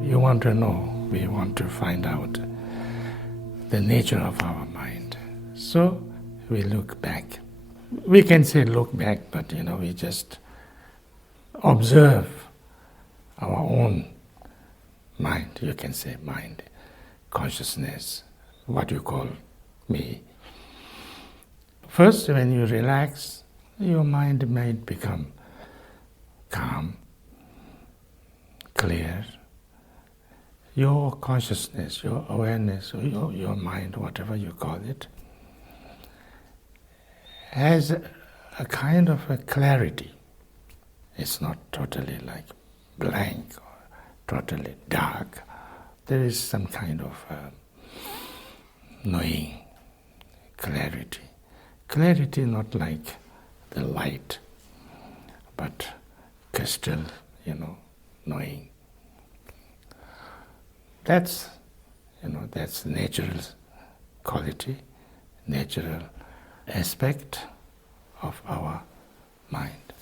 You want to know, we want to find out the nature of our mind. So we look back. We can say look back, but we just observe our own mind. You can say mind, consciousness, what you call me. First, when you relax, your mind might become calm, clear. Your consciousness, your awareness, or your mind, whatever you call it, has a kind of a clarity. It's not totally like blank or totally dark. There is some kind of knowing, clarity. Clarity not like the light, but crystal, knowing. That's natural quality, natural aspect of our mind.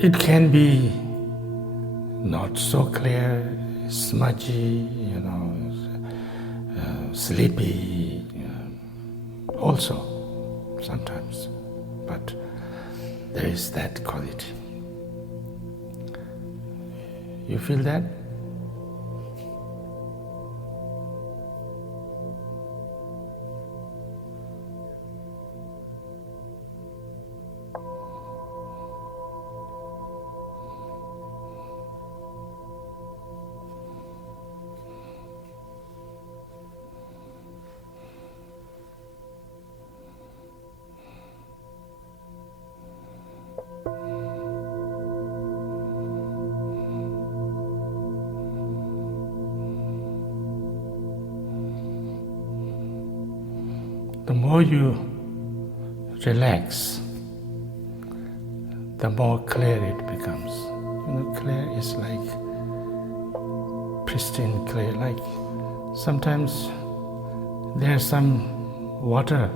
It can be not so clear, smudgy, sleepy, also sometimes, but there is that quality. You feel that? The more you relax, the more clear it becomes. Clear is like pristine clear. Like sometimes there's some water,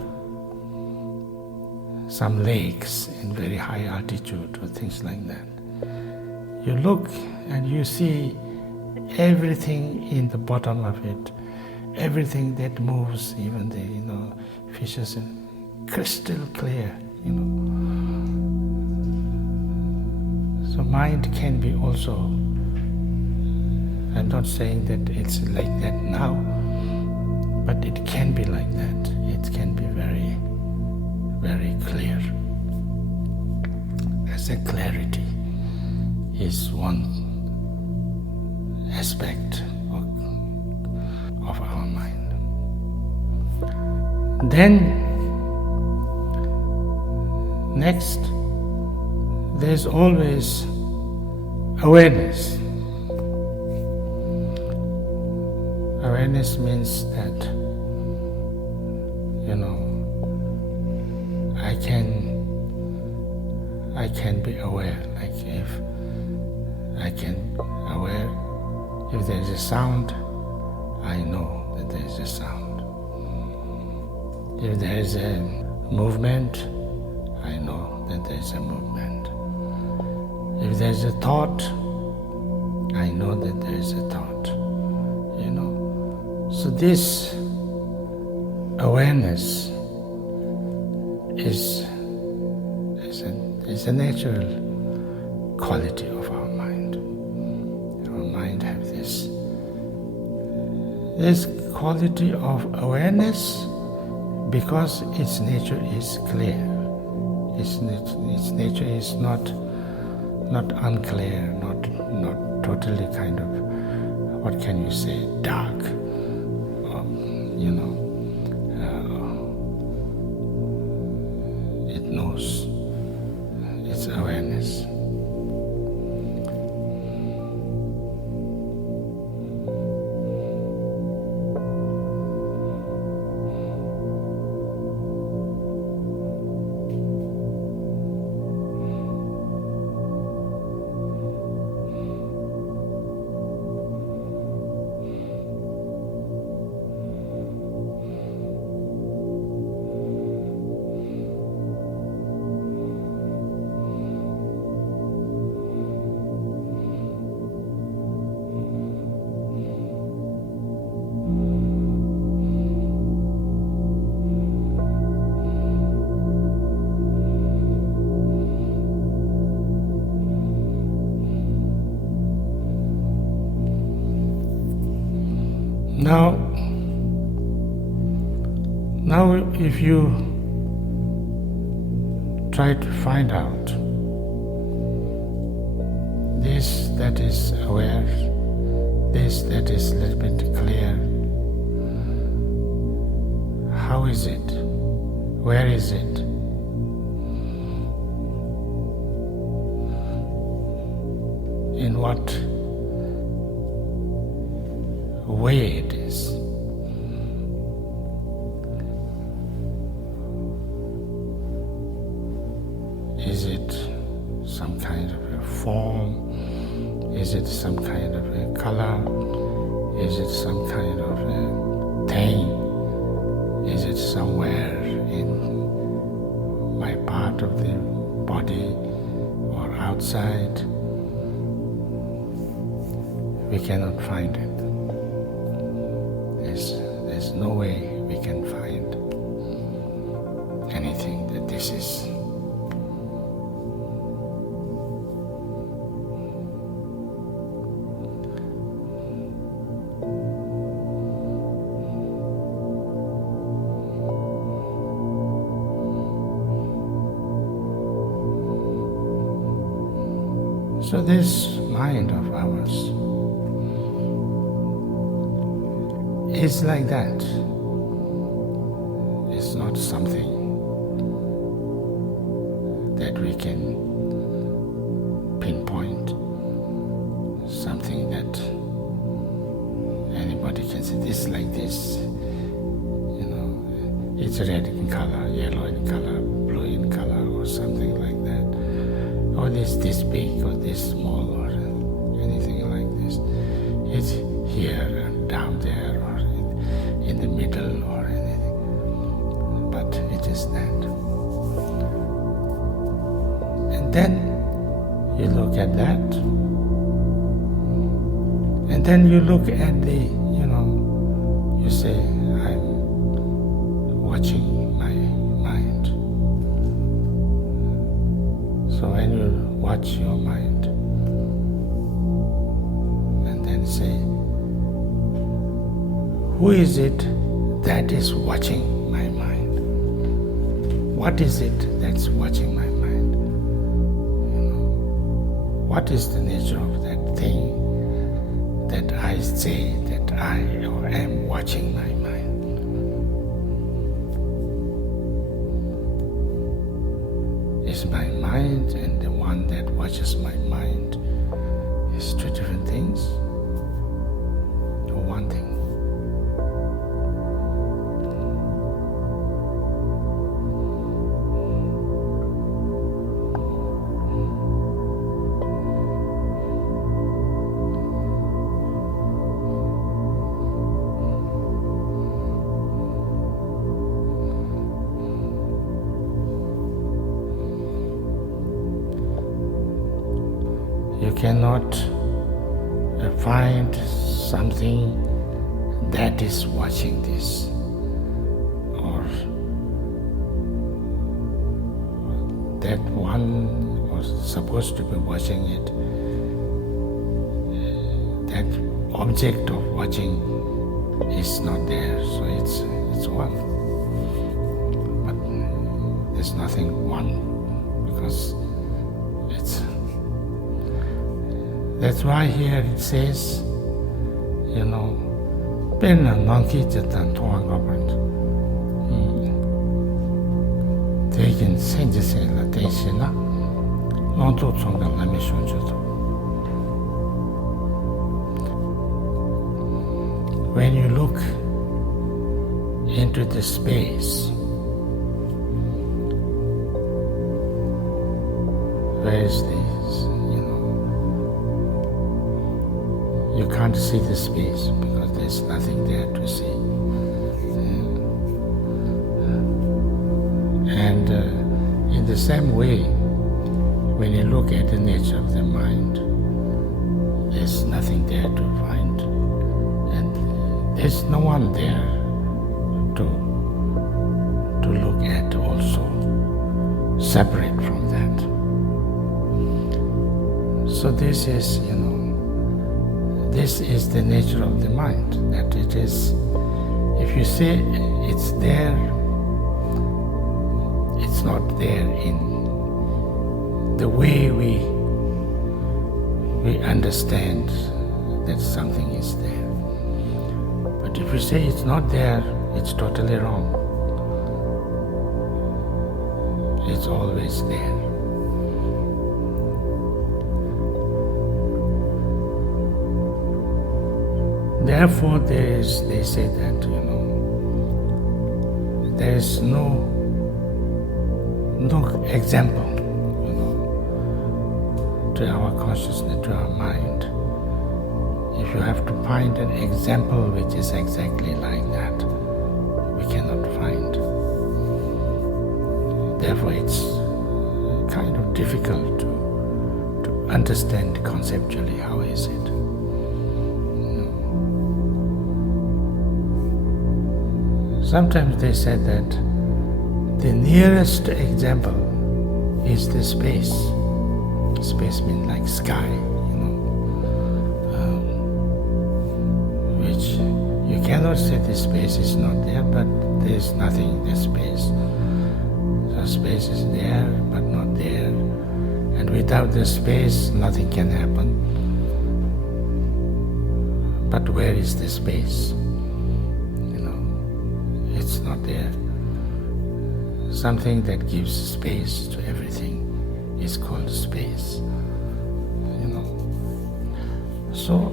some lakes in very high altitude or things like that. You look and you see everything in the bottom of it, everything that moves, even the fishes, and crystal clear. So mind can be also. I'm not saying that it's like that now, but it can be like that. It can be very, very clear. As a clarity is one aspect of our mind. Then, next, there's always awareness. Awareness means that, I can be aware. Like if I can aware, if there is a sound, I know that there is a sound. If there is a movement, I know that there is a movement. If there is a thought, I know that there is a thought. So this awareness is a natural quality of our mind. Our mind has this quality of awareness because its nature is clear. Its nature is not unclear, not totally kind of, what can you say, dark. It knows its awareness. Now if you try to find out this that is aware, this that is a little bit clear, how is it? Where is it? In what way it is? Is it some kind of a form? Is it some kind of a color? Is it some kind of a thing? Is it somewhere in my part of the body or outside? We cannot find it. There's no way we can find anything that this is. So this mind of ours is like that. It's not something that we can pinpoint, something that anybody can say this like this. You know, it's red in color, yellow in color, blue in color, or something like that. Or it's this big or this small or anything like this. It's here and down there or in the middle or anything. But it is that. And then you look at that. And then you look at the, you say, I'm watching my mind. So when you watch your mind, and then say, who is it that is watching my mind? What is it that's watching my mind? What is the nature of that thing that I say that I or am watching my mind? Is my mind and the one that watches my mind is two different things or one thing? You cannot find something that is watching this, or that one was supposed to be watching it. That object of watching is not there, so it's one. But there's nothing one, because it's. That's why here it says, Ben Nanki Jatan Tuangaband. Taken Senjasela Teshina, Lonto Tsonga Lamishon Judo. When you look into the space, where is this? You can't see the space because there's nothing there to see. And in the same way, when you look at the nature of the mind, there's nothing there to find. And there's no one there to look at also, separate from that. So this is, this is the nature of the mind, that it is, if you say it's there, it's not there in the way we understand that something is there. But if you say it's not there, it's totally wrong. It's always there. Therefore, they say that, there is no example, to our consciousness, to our mind. If you have to find an example which is exactly like that, we cannot find. Therefore, it's kind of difficult to understand conceptually how is it. Sometimes they said that the nearest example is the space. Space means like sky, which you cannot say the space is not there, but there is nothing in the space. So space is there, but not there. And without the space, nothing can happen. But where is the space? It's not there. Something that gives space to everything is called space. So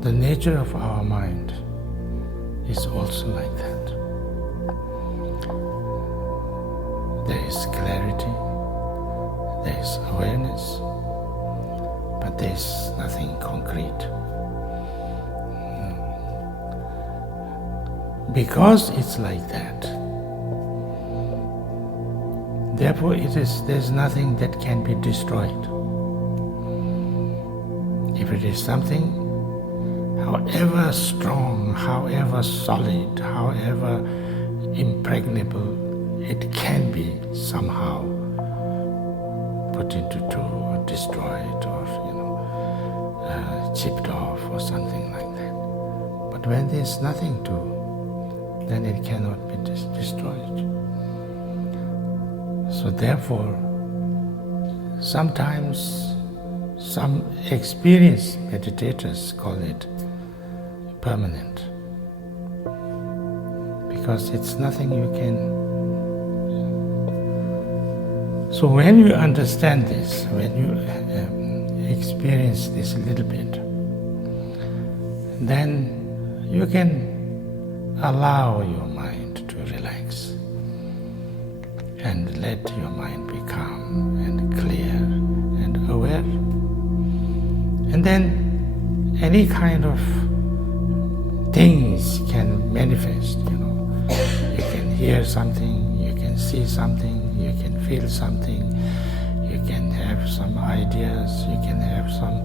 the nature of our mind is also like that. There is clarity, there is awareness, but there is nothing concrete. Because it's like that, therefore there's nothing that can be destroyed. If it is something, however strong, however solid, however impregnable, it can be somehow put into two, or destroyed, or chipped off, or something like that. But when there's nothing to, then it cannot be destroyed. So therefore, sometimes some experienced meditators call it permanent, because it's nothing you can. So when you understand this, when you experience this a little bit, then you can allow your mind to relax and let your mind be calm and clear and aware. And then any kind of things can manifest, You can hear something, you can see something, you can feel something, you can have some ideas, you can have some,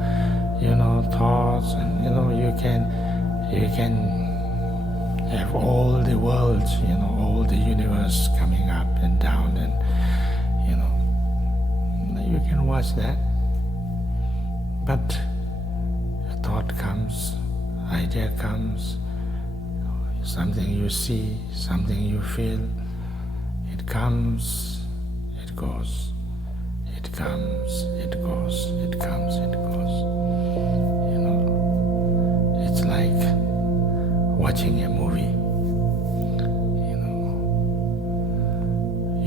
thoughts, and you can have all the worlds, all the universe coming up and down, and you can watch that. But a thought comes, idea comes, something you see, something you feel, it comes, it goes, it comes, it goes, it comes, it goes. It's like watching a movie.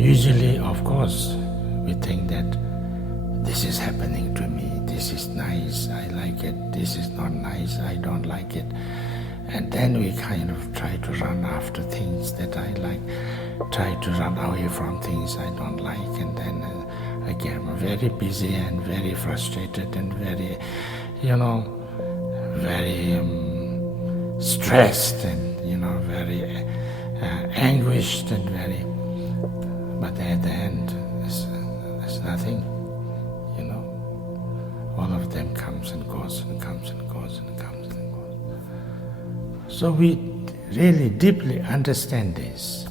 Usually, of course, we think that this is happening to me, this is nice, I like it, this is not nice, I don't like it. And then we kind of try to run after things that I like, try to run away from things I don't like, and then again, I'm very busy and very frustrated and very, very stressed and, very anguished and very, but at the end, there's nothing, all of them comes and goes and comes and goes and comes and goes. So we really deeply understand this.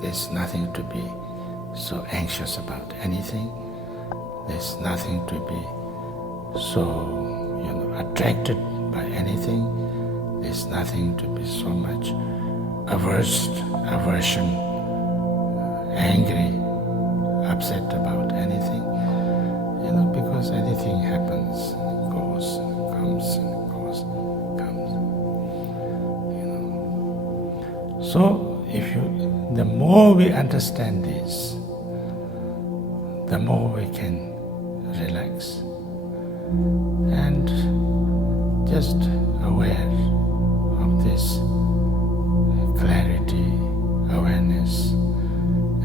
There's nothing to be so anxious about anything. There's nothing to be so attracted by anything. There's nothing to be so much aversion, angry, upset about anything. Because anything happens, goes, comes, and goes, comes. So the more we understand this, the more we can relax and just aware of this clarity, awareness,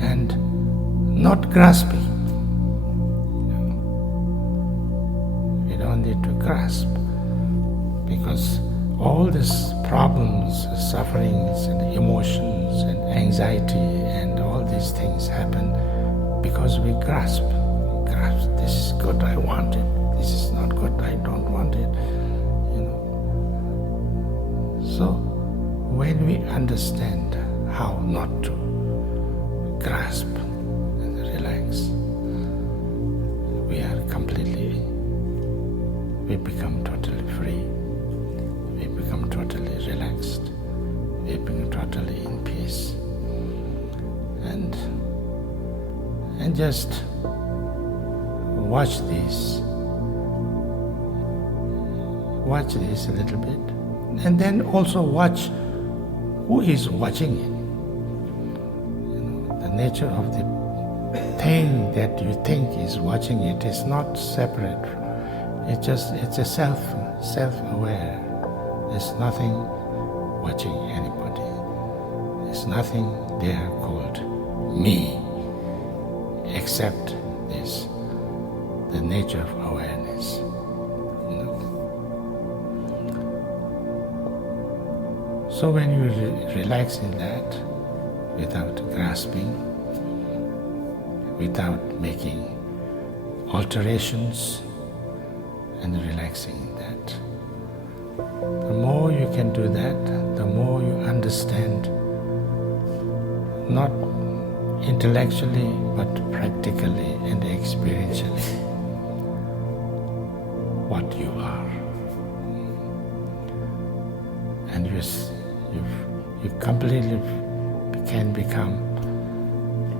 and not grasping. We don't need to grasp, because all these problems, sufferings, and emotions, and anxiety, and all these things happen because we grasp. This is good, I want it. This is not good, I don't want it. So when we understand how not to grasp and relax, we become totally free. We become totally relaxed. We become totally in peace. And just watch this a little bit, and then also watch who is watching it. The nature of the thing that you think is watching it is not separate. It's a self-aware. There's nothing watching anybody. There's nothing there called me, except this, the nature of awareness. So when you relax in that, without grasping, without making alterations, and relaxing in that, the more you can do that, the more you understand, not intellectually, but practically and experientially, what you are. And you completely can become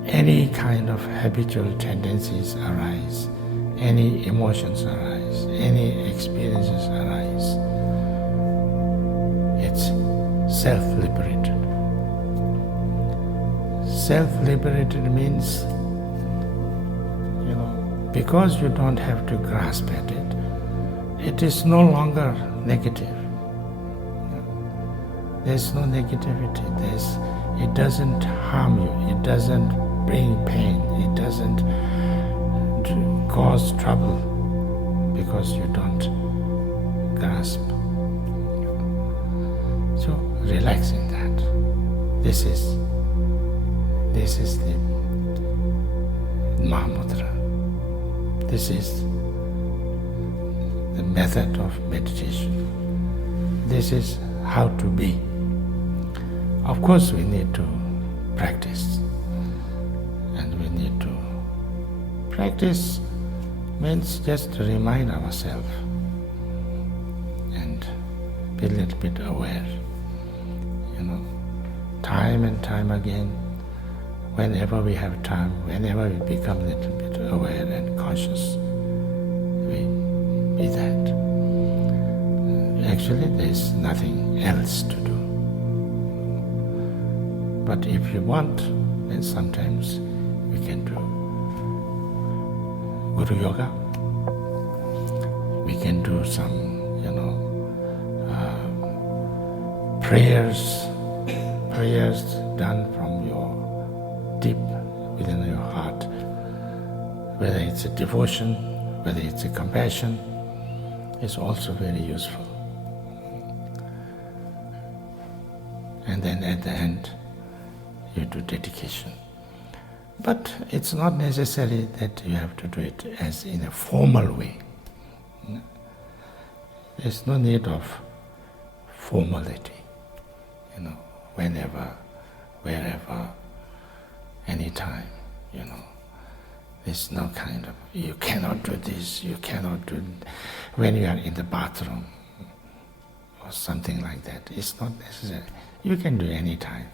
any kind of habitual tendencies arise, any emotions arise, any experiences arise. It's self-liberated. Self-liberated means, because you don't have to grasp at it, it is no longer negative. There's no negativity. It doesn't harm you. It doesn't bring pain. It doesn't cause trouble because you don't grasp. So relax in that. This is the Mahamudra. This is the method of meditation. This is how to be. Of course, we need to practice. And we need to practice means just to remind ourselves and be a little bit aware. Time and time again, whenever we have time, whenever we become a little bit aware and conscious, we be that. Actually, there's nothing else to do. But if you want, then sometimes we can do Guru Yoga. We can do some, prayers done from your deep within your heart. Whether it's a devotion, whether it's a compassion, is also very useful. And then at the end, you do dedication. But it's not necessary that you have to do it as in a formal way. There's no need of formality. Whenever, wherever, anytime, you know. There's no kind of, you cannot do this, you cannot do, when you are in the bathroom or something like that. It's not necessary. You can do any time,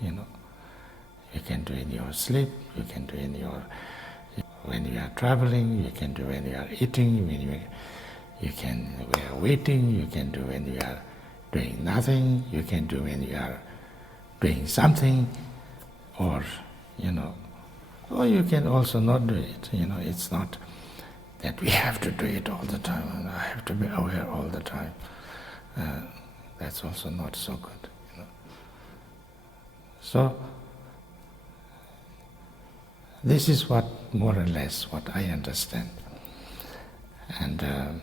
you know. You can do in your sleep, you can do in your, when you are traveling, you can do when you are eating, when you can, when you are waiting, you can do when you are doing nothing, you can do when you are doing something, or, you know, or you can also not do it, you know. It's not that we have to do it all the time, and I have to be aware all the time. That's also not so good, you know. So, this is what, more or less, what I understand. And